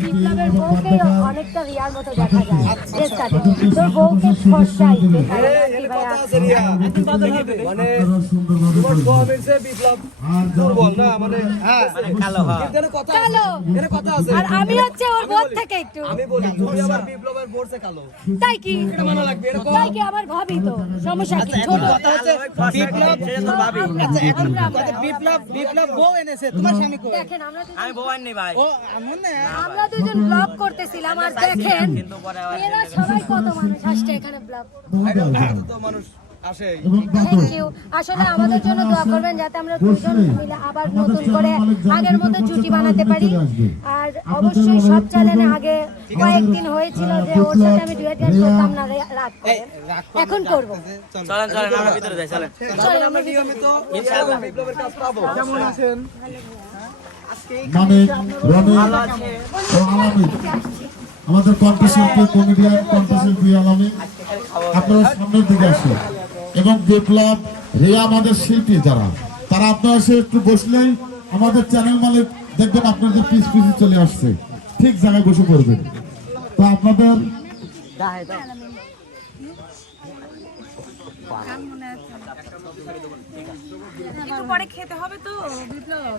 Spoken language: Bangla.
বিপ্লবের বউকে অনেকটা রিয়ার মতো দেখা যায় ড্রেসটাতে তোর বউকে ফর্সাই মানে বিপ্লব। দুর্বল না মানে হ্যাঁ কালো কথা কালো। কথা আছে। আর আমি হচ্ছে ওর বোধ থেকে একটু। আমি বলি তুমি আবার বিপ্লবের বোর্ডসে কালো। তাই কি? মানা লাগবে এরকম। তাই কি? আমার ভাবি তো সমস্যা কি? ছোট। কথা হচ্ছে বিপ্লব সেটা তোর ভাবি। আচ্ছা এখন বিপ্লব বিপ্লব বউ এনেছে তোমার স্বামী কই? দেখেন আমরা আমি বউ আননি ভাই। ও না। আমরা দুজন ব্লগ করতেছিলাম আর দেখেন এরা সবাই কত মানুষ আসছে এখানে ব্লগ তো মানুষ থ্যাংক ইউ আসলে আমাদের জন্য দোয়া করবেন যাতে আমরা দুজন মিলে আবার নতুন করে আগের মতো জুটি বানাতে পারি। আর অবশ্যই সব চ্যানেলে আগে কয়েকদিন হয়েছিল যে ওর সাথে আমি ডুয়েট গান করতাম না রে- রাগ এখন করব। চলেন। চলেন আমরা ভিতরে যাই চলেন। চলো আমরা নিয়মিত ইনশাআল্লাহ। বিপ্লবের কাজ পাবো। মানে রনি ও আলামী আমাদের কণ্ঠশিল্পী কমেডিয়ান কণ্ঠশিল্পী আলামী আপনারা সামনের দিকে আসুন। এবং বিপ্লব রিয়া আমাদের শিল্পী যারা। তারা আপনারা এসে একটু বসলেই আমাদের চ্যানেল মালিক দেখবেন আপনাদের পিস পিসি চলে আসছে। ঠিক জায়গায় বসে পড়বেন। তো আপনাদের একটু পরে খেতে হবে তো, বিপ্লব।